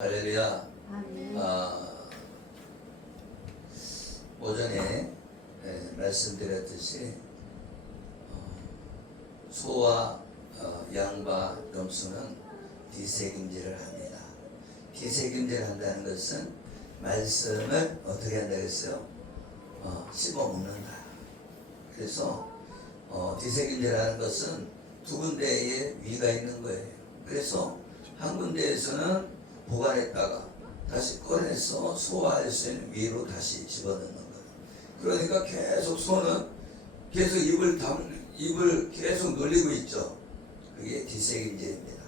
할렐루야. 아멘. 오전에 말씀드렸듯이 소와 양과 염소는 뒤새김질을 합니다. 뒤새김질 한다는 것은 말씀을 어떻게 한다 했어요? 씹어먹는다. 그래서 뒤새김질하는 것은 두 군데에 위가 있는 거예요. 그래서 한 군데에서는 보관했다가 다시 꺼내서 소화할 수 있는 위로 다시 집어넣는 거예요. 그러니까 계속 소는 계속 입을 계속 놀리고 있죠. 그게 뒤새김질입니다.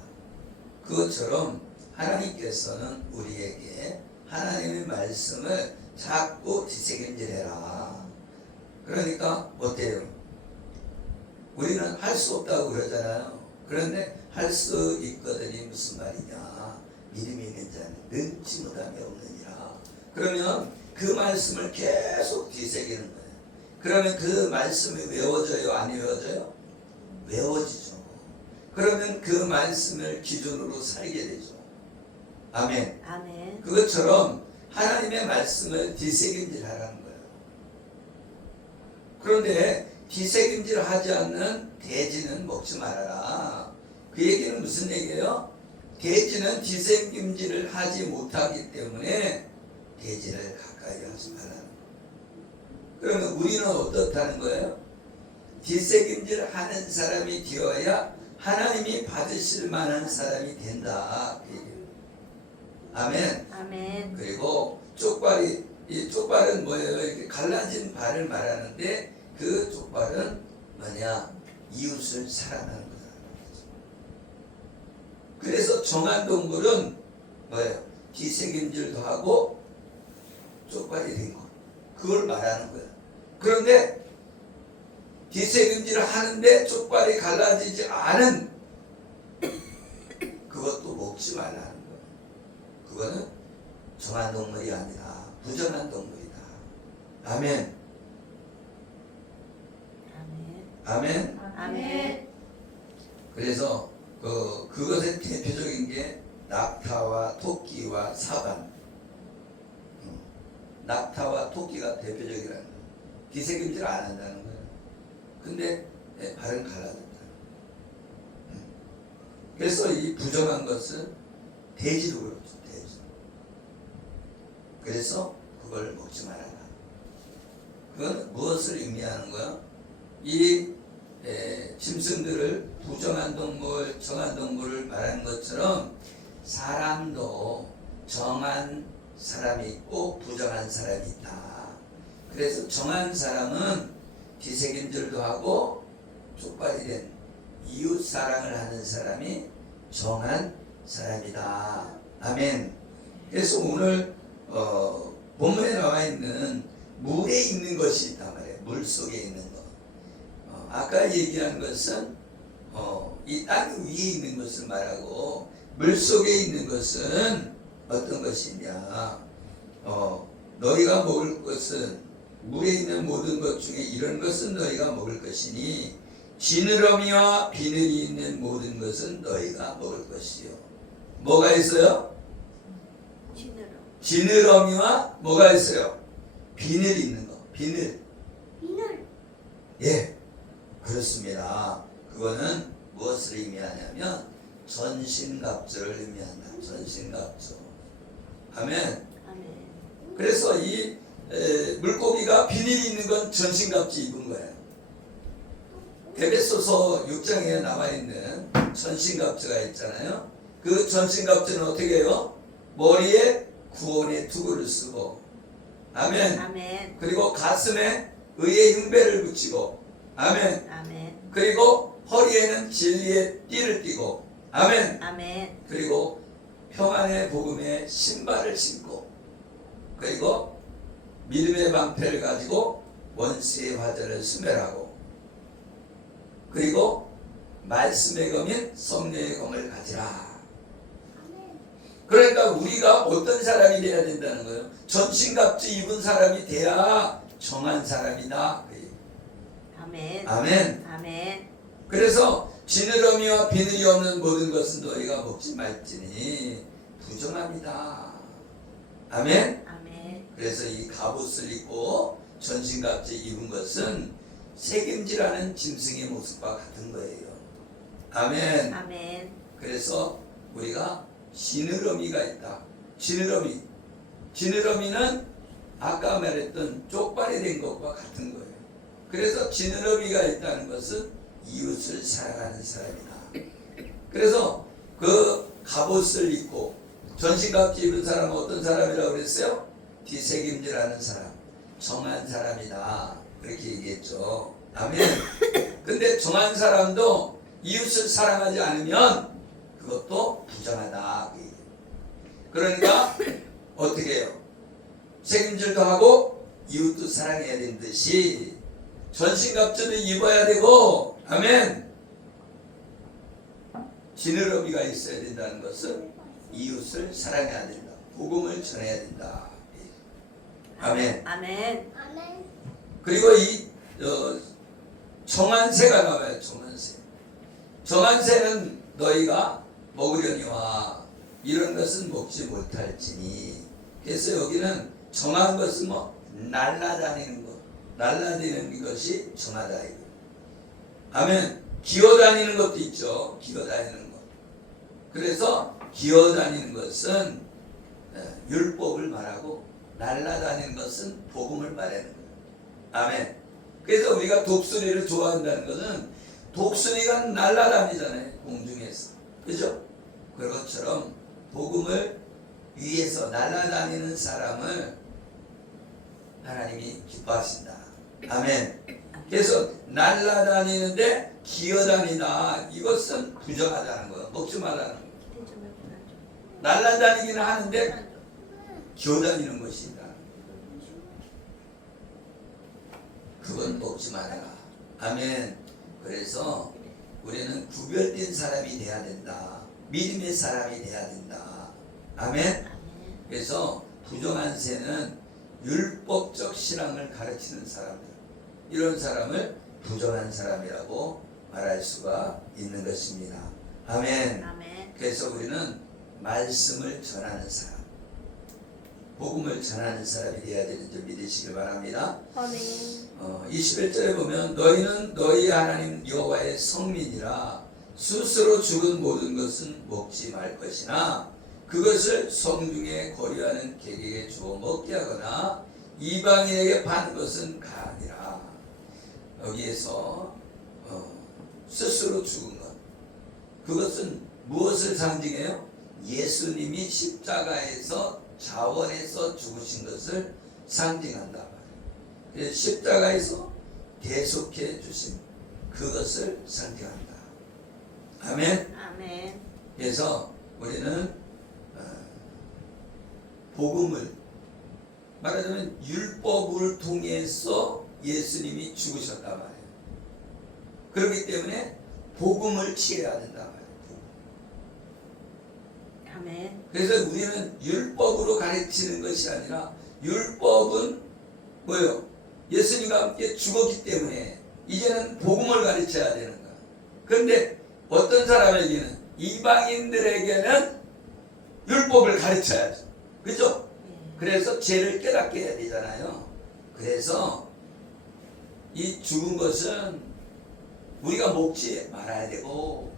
그것처럼 하나님께서는 우리에게 하나님의 말씀을 자꾸 뒤새김질해라. 그러니까 어때요? 우리는 할 수 없다고 그러잖아요. 그런데 할 수 있거든이 무슨 말이냐? 믿음이 있는 자는 능치 못함이 없느니라. 그러면 그 말씀을 계속 뒤새기는 거예요. 그러면 그 말씀이 외워져요? 안 외워져요? 외워지죠. 그러면 그 말씀을 기준으로 살게 되죠. 아멘. 아멘. 그것처럼 하나님의 말씀을 뒤새김질 하라는 거예요. 그런데 뒤새김질 하지 않는 돼지는 먹지 말아라. 그 얘기는 무슨 얘기예요? 돼지는 뒤새김질을 하지 못하기 때문에 돼지를 가까이 하지 말라는 거예요. 그러면 우리는 어떻다는 거예요? 뒤새김질 하는 사람이 되어야 하나님이 받으실 만한 사람이 된다. 그 얘기예요. 아멘. 아멘. 그리고 쪽발이, 이 쪽발은 뭐예요? 이렇게 갈라진 발을 말하는데 그 쪽발은 뭐냐? 이웃을 사랑하는 거다. 그래서 정한 동물은 뭐예요? 뒤새김질도 하고 쪽발이 된 것. 그걸 말하는 거예요. 그런데 뒤새김질을 하는데 쪽발이 갈라지지 않은 그것도 먹지 말라는 거예요. 그거는 정한 동물이 아니라 부정한 동물이다. 아멘. 아멘. 아멘. 아멘. 그래서 그것의 대표적인 게 낙타와 토끼와 사반. 낙타와 토끼가 대표적이라는 거예요. 뒤새김질 안 한다는 거예요. 근데 발은 갈라졌다. 그래서 이 부정한 것은 돼지도 그렇죠. 돼지. 그래서 그걸 먹지 말아라. 그건 무엇을 의미하는 거야? 이 짐승들을 부정한 동물, 정한 동물을 말하는 것처럼 사람도 정한 사람이 있고 부정한 사람이 있다. 그래서 정한 사람은 뒤새김질도 하고 쪽발이 된 이웃 사랑을 하는 사람이 정한 사람이다. 아멘. 그래서 오늘 본문에 나와 있는 물에 있는 것이 있단 말이에요. 물 속에 있는 것. 아까 얘기한 것은 이 땅 위에 있는 것을 말하고 물 속에 있는 것은 어떤 것이냐? 너희가 먹을 것은 물에 있는 모든 것 중에 이런 것은 너희가 먹을 것이니 지느러미와 비늘이 있는 모든 것은 너희가 먹을 것이요. 뭐가 있어요? 지느러미와 뭐가 있어요? 비늘이 있는 거. 비늘. 예. 그렇습니다. 그거는 무엇을 의미하냐면 전신갑주를 의미한다. 전신갑주. 아멘. 아멘. 그래서 이 물고기가 비늘이 있는 건 전신갑주 입은 거예요. 에베소서 6장에 나와 있는 전신갑주가 있잖아요. 그 전신갑주는 어떻게 해요? 머리에 구원의 투구를 쓰고, 아멘. 아멘. 그리고 가슴에 의의 흉배를 붙이고, 아멘. 아멘. 그리고 허리에는 진리의 띠를 띠고, 아멘. 아멘. 그리고 평안의 복음의 신발을 신고, 그리고 믿음의 방패를 가지고 원수의 화전을 수멸하고, 그리고 말씀의 검인 성령의 검을 가지라. 그러니까 우리가 어떤 사람이 돼야 된다는 거예요? 전신갑주 입은 사람이 돼야 정한 사람이다. 아멘. 아멘. 아멘. 그래서 지느러미와 비늘이 없는 모든 것은 너희가 먹지 말지니 부정합니다. 아멘. 아멘. 그래서 이 갑옷을 입고 전신갑주 입은 것은 책임지라는 짐승의 모습과 같은 거예요. 아멘. 아멘. 그래서 우리가 지느러미가 있다. 지느러미는 아까 말했던 쪽발이 된 것과 같은 거예요. 그래서 지느러미가 있다는 것은 이웃을 사랑하는 사람이다. 그래서 그 갑옷을 입고 전신갑주 입은 사람은 어떤 사람이라고 그랬어요? 뒤책임지라는 사람, 정한 사람이다. 그렇게 얘기했죠. 아멘. 근데 정한 사람도 이웃을 사랑하지 않으면 그것도 부정하다. 그러니까 어떻게 해요? 책임질도 하고 이웃도 사랑해야 되는 듯이 전신갑주도 입어야 되고, 아멘. 지느러미가 있어야 된다는 것은 이웃을 사랑해야 된다. 복음을 전해야 된다. 아멘. 아멘. 아멘. 그리고 이 정한새가 나와요. 정한새는 너희가 먹으려니와 이런 것은 먹지 못할지니. 그래서 여기는 정한 것은 뭐 날라다니는 것, 날라다니는 것이 정하다 이거. 아멘. 기어다니는 것도 있죠. 기어다니는 것. 그래서 기어다니는 것은 율법을 말하고 날라다니는 것은 복음을 말하는 거예요. 아멘. 그래서 우리가 독수리를 좋아한다는 것은 독수리가 날라다니잖아요. 공중에서. 그죠? 그것처럼 복음을 위해서 날아다니는 사람을 하나님이 기뻐하신다. 아멘. 그래서 날아다니는데 기어다니다. 이것은 부정하다는 거예요. 먹지 말라는 거예요. 날아다니기는 하는데 기어다니는 것이다. 그건 먹지 말아라. 아멘. 그래서 우리는 구별된 사람이 돼야 된다. 믿음의 사람이 돼야 된다. 아멘. 그래서 부정한 새는 율법적 신앙을 가르치는 사람들, 이런 사람을 부정한 사람이라고 말할 수가 있는 것입니다. 아멘. 아멘. 그래서 우리는 말씀을 전하는 사람, 복음을 전하는 사람이 되어야 되는 줄 믿으시길 바랍니다. 아멘. 21절에 보면 너희는 너희 하나님 여호와의 성민이라 스스로 죽은 모든 것은 먹지 말 것이나 그것을 성중에 거류하는 객에게 주어 먹게 하거나 이방인에게 파는 것은 가니라. 여기에서 스스로 죽은 것, 그것은 무엇을 상징해요? 예수님이 십자가에서 자원해서 죽으신 것을 상징한다. 그래서 십자가에서 대속해 주신 그것을 상징한다. 아멘. 아멘. 그래서 우리는 복음을 말하자면 율법을 통해서 예수님이 죽으셨단 말이에요. 그렇기 때문에 복음을 취해야 된단 말이에요. 아멘. 그래서 우리는 율법으로 가르치는 것이 아니라 율법은 뭐예요? 예수님과 함께 죽었기 때문에 이제는 복음을 가르쳐야 되는 거야. 그런데 어떤 사람에게는, 이방인들에게는 율법을 가르쳐야죠. 그죠? 그래서 죄를 깨닫게 해야 되잖아요. 그래서 이 죽은 것은 우리가 먹지 말아야 되고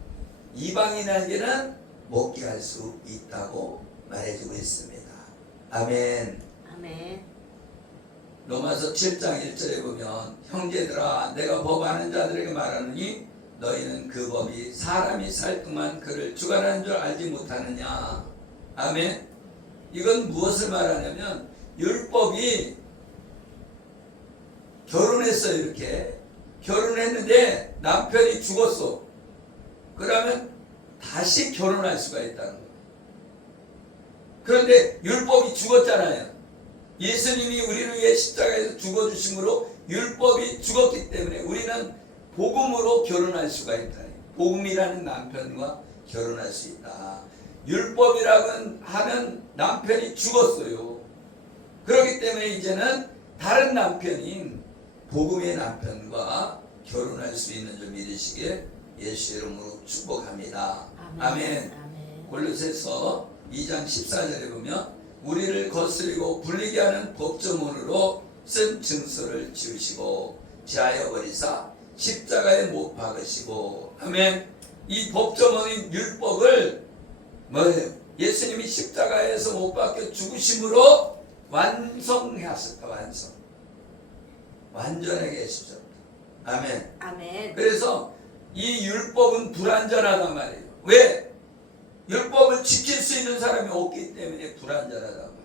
이방인에게는 먹게 할 수 있다고 말해주고 있습니다. 아멘. 아멘. 로마서 7장 1절에 보면 형제들아 내가 법하는 자들에게 말하느니 너희는 그 법이 사람이 살 동안 그를 주관하는 줄 알지 못하느냐. 아멘. 이건 무엇을 말하냐면 율법이 결혼했어요. 이렇게 결혼했는데 남편이 죽었어. 그러면 다시 결혼할 수가 있다는 거예요. 그런데 율법이 죽었잖아요. 예수님이 우리를 위해 십자가에서 죽어주심으로 율법이 죽었기 때문에 우리는 복음으로 결혼할 수가 있다. 복음이라는 남편과 결혼할 수 있다. 율법이라고 하는 남편이 죽었어요. 그렇기 때문에 이제는 다른 남편인 복음의 남편과 결혼할 수 있는 줄 믿으시길 예수 이름으로 축복합니다. 아멘. 아멘. 골로새서 2장 14절에 보면 우리를 거스리고 불리게 하는 법조문으로 쓴 증서를 지으시고 제하여 버리사 십자가에 못 박으시고. 아멘. 이 법조문인 율법을 뭐예요? 예수님이 십자가에서 못 박혀 죽으심으로 완성하셨다. 완전하게 하셨다. 아멘. 아멘. 그래서 이 율법은 불완전하단 말이에요. 왜? 율법을 지킬 수 있는 사람이 없기 때문에 불완전하단 말이에요.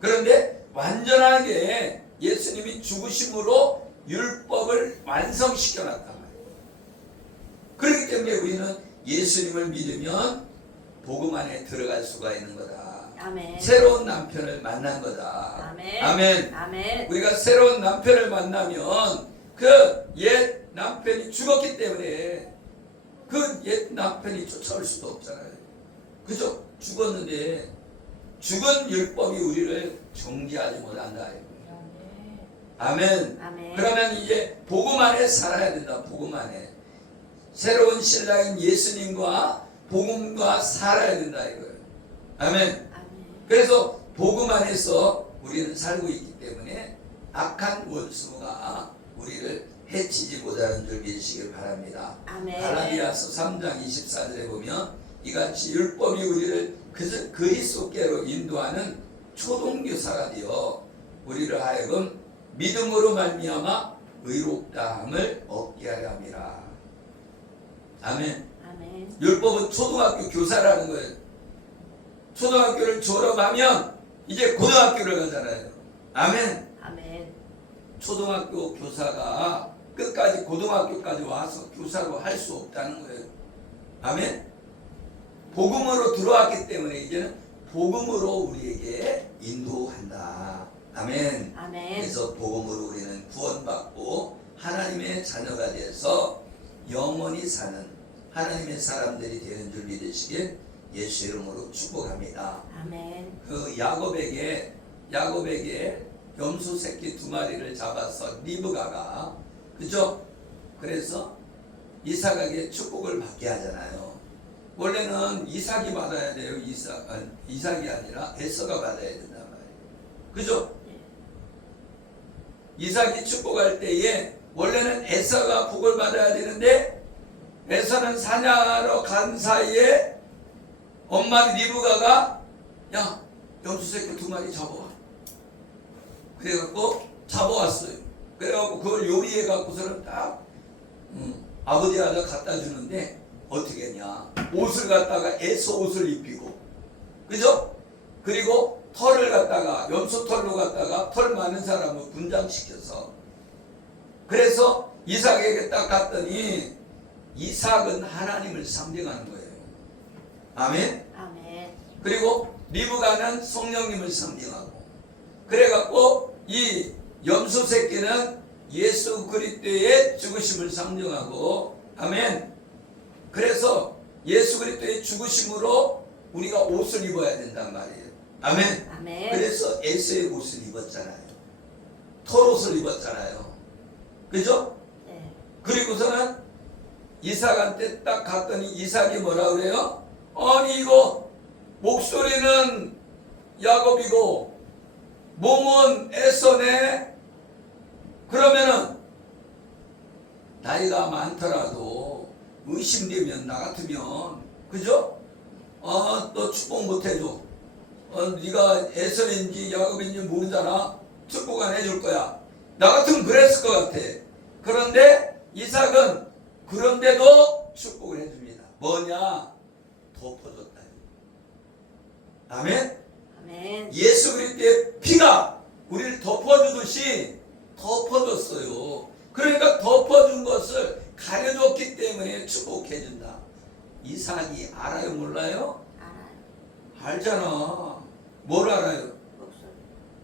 그런데 완전하게 예수님이 죽으심으로 율법을 완성시켜 놨단 말이에요. 그렇기 때문에 우리는 예수님을 믿으면 복음 안에 들어갈 수가 있는 거다. 아멘. 새로운 남편을 만난 거다. 아멘. 아멘. 아멘. 우리가 새로운 남편을 만나면 그 옛 남편이 죽었기 때문에 그 옛 남편이 쫓아올 수도 없잖아요. 그죠? 죽었는데 죽은 율법이 우리를 정죄하지 못한다. 아멘. 아멘. 그러면 이제 복음 안에 살아야 된다. 복음 안에 새로운 신랑인 예수님과 복음과 살아야 된다 이거예요. 아멘. 아멘. 그래서 복음 안에서 우리는 살고 있기 때문에 악한 원수가 우리를 해치지 못하는 줄 믿으시길 바랍니다. 아멘. 갈라디아서 3장 24절에 보면 이같이 율법이 우리를 그리스도께로 인도하는 초동교사가 되어 우리를 하여금 믿음으로 말미암아 의롭다함을 얻게 하려 함이라. 아멘. 아멘. 율법은 초등학교 교사라는 거예요. 초등학교를 졸업하면 이제 고등학교를 가잖아요. 아멘. 아멘. 초등학교 교사가 끝까지 고등학교까지 와서 교사로 할 수 없다는 거예요. 아멘. 복음으로 들어왔기 때문에 이제는 복음으로 우리에게 인도한다. 아멘. 아멘. 그래서 복음으로 우리는 구원받고 하나님의 자녀가 돼서 영원히 사는 하나님의 사람들이 되는 줄 믿으시길 예수 이름으로 축복합니다. 아멘. 그 야곱에게 염소 새끼 2마리를 잡아서 리브가가, 그죠? 그래서 이삭에게 축복을 받게 하잖아요. 원래는 이삭이 받아야 돼요. 이삭이 아니라 에서가 받아야 된단 말이에요. 그죠? 이삭이 축복할 때에 원래는 에서가 복을 받아야 되는데 에서는 사냥하러 간 사이에 엄마 리브가가 야 염소 새끼 2마리 잡아와. 그래갖고 잡아왔어요. 그래갖고 그걸 요리해 갖고서는 딱 아버지한테 갖다 주는데 어떻게 했냐? 옷을 갖다가 에서 옷을 입히고, 그죠? 그리고 털을 갖다가 염소 털로 갖다가 털 많은 사람을 분장시켜서, 그래서 이삭에게 딱 갔더니 이삭은 하나님을 상징하는 거예요. 아멘. 아멘. 그리고 리브가는 성령님을 상징하고, 그래갖고 이 염소 새끼는 예수 그리스도의 죽으심을 상징하고, 아멘. 그래서 예수 그리스도의 죽으심으로 우리가 옷을 입어야 된단 말이에요. 아멘. 아멘. 그래서 에서의 옷을 입었잖아요. 털옷을 입었잖아요. 그죠? 네. 그리고서는 이삭한테 딱 갔더니 이삭이 뭐라 그래요? 아니 이거 목소리는 야곱이고 몸은 에서네. 그러면은 나이가 많더라도 의심되면 나 같으면, 그죠? 너 축복 못 해줘. 네가 에서인지 야곱인지 모르잖아. 축복 안 해줄 거야. 나 같으면 그랬을 것 같아. 그런데 이삭은 그런데도 축복을 해줍니다. 뭐냐? 덮어줬다. 아멘. 아멘. 예수 그리스도의 피가 우리를 덮어주듯이 덮어줬어요. 그러니까 덮어준 것을 가려줬기 때문에 축복해준다. 이삭이 알아요, 몰라요? 알아요. 알잖아. 뭘 알아요? 목소리.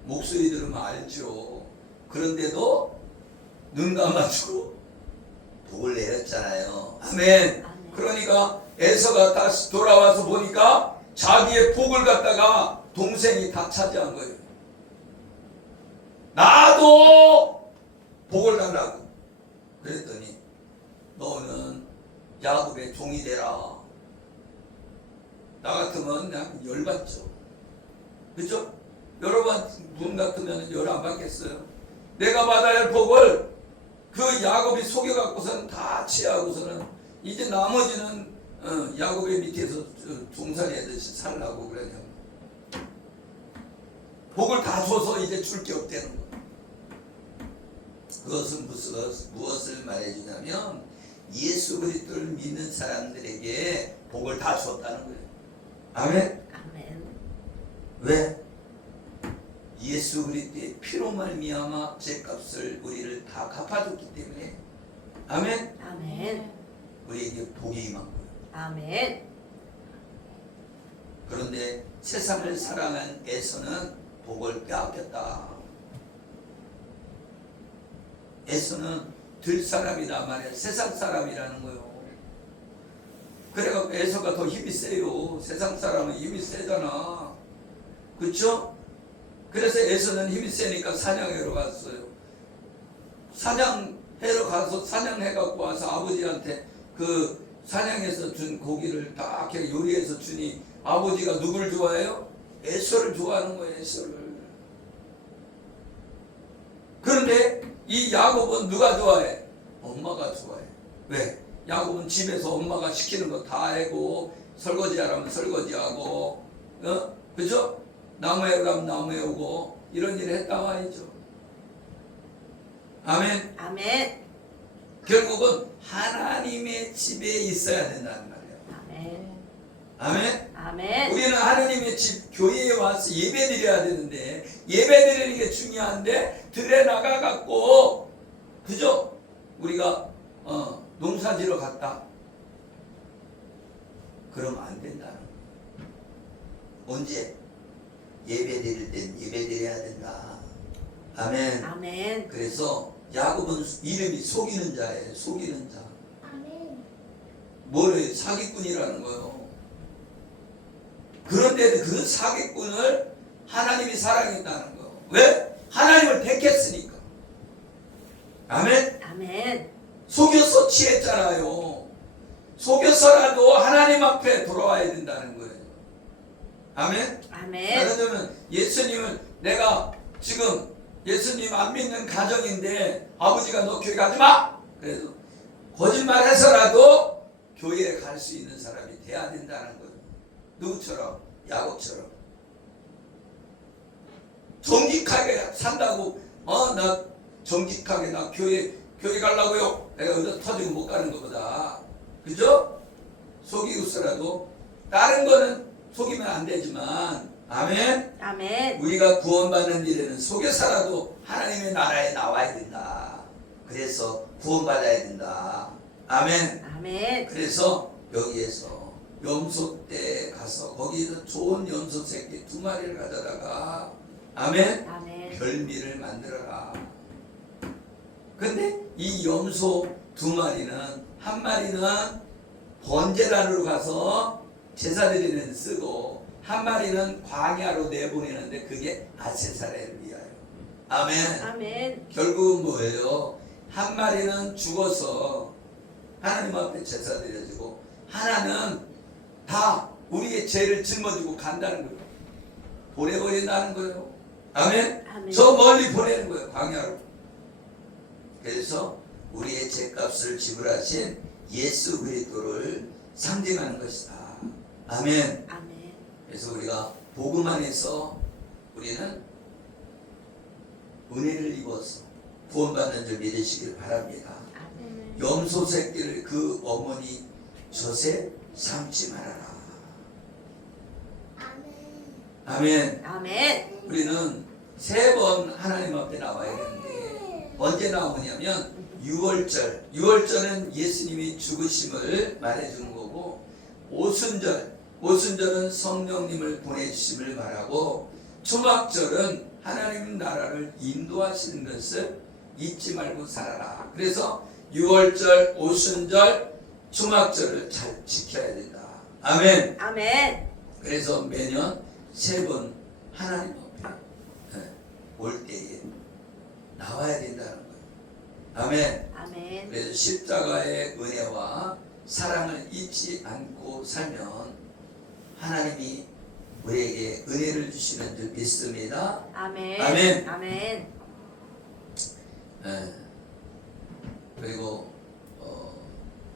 목소리 들으면 알죠. 그런데도 눈 감아주고 복을 내렸잖아요. 아멘. 아멘. 그러니까 에서가 다시 돌아와서 보니까 자기의 복을 갖다가 동생이 다 차지한 거예요. 나도 복을 달라고. 그랬더니 너는 야곱의 종이 되라. 나 같으면 그냥 열받죠. 그죠? 여러분 같으면 열 안 받겠어요? 내가 받아야 할 복을 그 야곱이 속여갖고서는 다 취하고서는 이제 나머지는 야곱의 밑에서 종살이하듯이 살라고 그러냐. 복을 다 줘서 이제 줄 게 없다는 거예요. 그것은 무엇을 말해주냐면 예수 그리스도를 믿는 사람들에게 복을 다 줬다는 거예요. 아멘. 아멘. 왜? 예수 그리스도의 피로 말미암아 죄값을 우리를 다 갚아줬기 때문에. 아멘. 아멘. 우리에게 복이 임한 거예요. 아멘. 그런데 세상을 사랑한 에서는 복을 빼앗겼다. 에서는 들 사람이란 말이야. 세상 사람이라는 거예요. 그래갖고 에서가 더 힘이 세요. 세상 사람은 힘이 세잖아. 그쵸? 그래서 에서는 힘이 세니까 사냥하러 갔어요. 사냥하러 가서 사냥해갖고 와서 아버지한테 그 사냥해서 준 고기를 딱 이렇게 요리해서 주니 아버지가 누굴 좋아해요? 에서를 좋아하는 거예요. 에서를. 그런데 이 야곱은 누가 좋아해? 엄마가 좋아해. 왜? 야곱은 집에서 엄마가 시키는 거 다 하고 설거지하라면 설거지하고 그죠? 나무 해오라면 나무 해오고 이런 일을 했단 말이죠. 아멘. 아멘. 결국은 하나님의 집에 있어야 된다는 말이에요. 아멘. 아멘. 아멘. 우리는 하나님의 집 교회에 와서 예배 드려야 되는데 예배 드리는 게 중요한데 들에 나가갖고 그죠? 우리가 농사지러 갔다. 그러면 안 된다는 거예요. 언제? 예배 드릴 땐 예배 드려야 된다. 아멘. 아멘. 그래서 야곱은 이름이 속이는 자예요. 속이는 자. 아멘. 뭐를 사기꾼이라는 거예요. 그런데 그 사기꾼을 하나님이 사랑했다는 거예요. 왜? 하나님을 택했으니까. 아멘. 아멘. 속여서 취했잖아요. 속여서라도 하나님 앞에 돌아와야 된다는 거예요. 아멘. 아멘. 예를 들면 예수님을 내가 지금 예수님 안 믿는 가정인데 아버지가 너 교회 가지 마. 그래서 거짓말해서라도 교회에 갈 수 있는 사람이 돼야 된다는 거예요. 누구처럼? 야곱처럼. 정직하게 산다고 나 정직하게 나 교회 가려고요. 내가 어디서 터지고 못 가는 것보다 그죠? 속이고서라도 다른 거는 속이면 안 되지만 아멘. 아멘. 우리가 구원받는 일에는 속여서라도 하나님의 나라에 나와야 된다. 그래서 구원받아야 된다. 아멘. 아멘. 그래서 여기에서 염소 때 가서 거기서 좋은 염소 새끼 2마리를 가져다가 아멘. 아멘. 별미를 만들어라. 근데 이 염소 2마리는 한 마리는 번제단으로 가서 제사드리는 쓰고 한 마리는 광야로 내보내는데 그게 아세사레를 위하여. 아멘. 아멘. 결국은 뭐예요? 한 마리는 죽어서 하나님 앞에 제사드려지고 하나는 다 우리의 죄를 짊어지고 간다는 거예요. 보내버린다는 거예요. 아멘. 아멘. 저 멀리 보내는 거예요. 광야로. 그래서 우리의 죄값을 지불하신 예수 그리스도를 상징하는 것이다. 아멘. 아멘. 그래서 우리가 복음 안에서 우리는 은혜를 입어서 구원받는 줄 믿으시길 바랍니다. 아멘. 염소 새끼를 그 어머니 젖에 삼지 말아라. 아멘. 아멘. 아멘. 우리는 3번 하나님 앞에 나와야 되는데 언제 나오냐면 6월절. 6월절은 예수님이 죽으심을 말해주는 거고 오순절은 성령님을 보내주심을 말하고 초막절은 하나님 나라를 인도하시는 것을 잊지 말고 살아라. 그래서 6월절, 오순절, 초막절을 잘 지켜야 된다. 아멘. 아멘. 그래서 매년 3번 하나님 앞에 올 때에 나와야 된다는 거예요. 아멘. 아멘. 그래서 십자가의 은혜와 사랑을 잊지 않고 살면 하나님이 우리에게 은혜를 주시는 줄 믿습니다. 아멘. 아멘. 아멘. 예. 그리고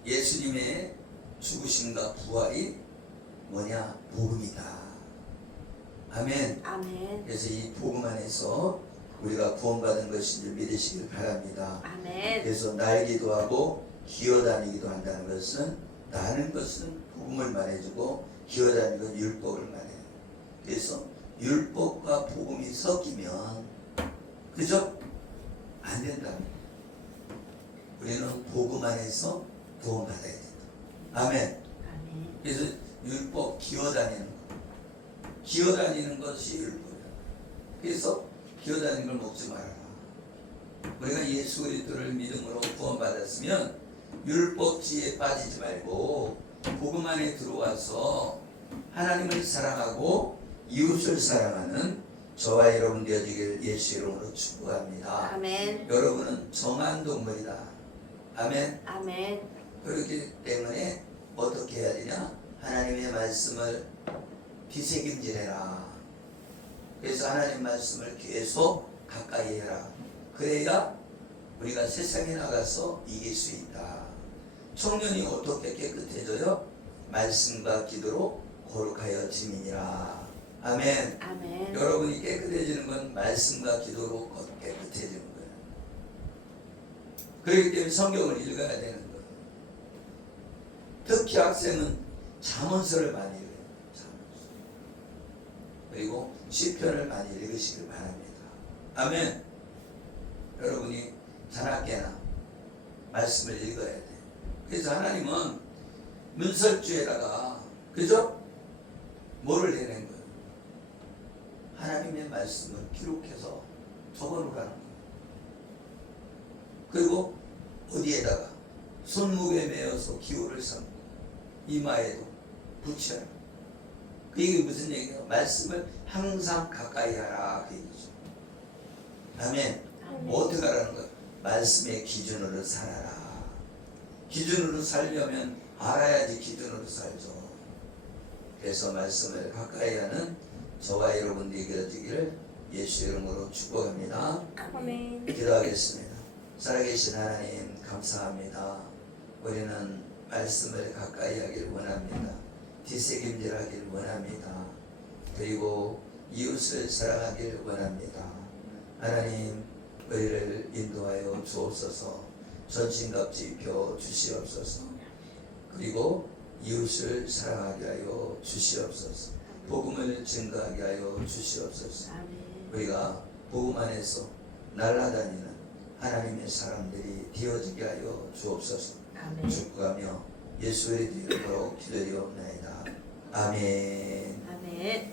예수님의 죽으심과 부활이 뭐냐? 복음이다. 아멘. 아멘. 그래서 이 복음 안에서 우리가 구원받은 것인 줄 믿으시길 바랍니다. 아멘. 그래서 날기도 하고 기어다니기도 한다는 것은, 나는 것은 복음을 말해주고 기어다니는 건 율법을 말해요. 그래서 율법과 복음이 섞이면, 그죠? 안 된다. 우리는 복음 안에서 구원받아야 된다. 아멘. 아멘. 그래서 율법, 기어다니는 거. 기어다니는 것이 율법이야. 그래서 기어다니는 걸 먹지 말아라. 우리가 예수 그리스도를 믿음으로 구원받았으면 율법지에 빠지지 말고 복음 안에 들어와서 하나님을 사랑하고 이웃을 사랑하는 저와 여러분 되어지길 예수 이름으로 축복합니다. 아멘. 여러분은 정한 동물이다. 아멘. 아멘. 그렇기 때문에 어떻게 해야 되냐? 하나님의 말씀을 뒤새김질해라. 그래서 하나님 말씀을 계속 가까이 해라. 그래야 우리가 세상에 나가서 이길 수 있다. 청년이 어떻게 깨끗해져요? 말씀과 기도로 거룩하여 지민이라. 아멘. 아멘. 여러분이 깨끗해지는 건 말씀과 기도로 깨끗해지는 거예요. 그렇기 때문에 성경을 읽어야 되는 거예요. 특히 학생은 잠언서를 많이 읽어요. 잠언서. 그리고 시편을 많이 읽으시길 바랍니다. 아멘. 여러분이 자나깨나 말씀을 읽어야 돼. 그래서 하나님은 문설주에다가, 그죠? 뭐를 해낸 거예요? 하나님의 말씀을 기록해서 적어놓으라는 거예요. 그리고 어디에다가? 손목에 매어서 기호를 삼고 이마에도 붙여라. 그게 무슨 얘기예요? 말씀을 항상 가까이 하라, 그 얘기죠. 아멘. 아멘. 어떻게 하라는 거예요? 말씀의 기준으로 살아라. 기준으로 살려면 알아야지 기준으로 살죠. 그래서 말씀을 가까이 하는 저와 여러분들이 되어지기를 예수 이름으로 축복합니다. 아멘. 기도하겠습니다. 살아계신 하나님 감사합니다. 우리는 말씀을 가까이 하길 원합니다. 뒤새김질하길 원합니다. 그리고 이웃을 사랑하길 원합니다. 하나님, 우리를 인도하여 주옵소서. 전신갑주 입혀 주시옵소서. 그리고 이웃을 사랑하게 하여 주시옵소서. 복음을 증거하게 하여 주시옵소서. 아멘. 우리가 복음 안에서 날아다니는 하나님의 사람들이 되어지게 하여 주옵소서. 아멘. 축복하며 예수의 이름으로 기도드리옵나이다. 아멘. 아멘.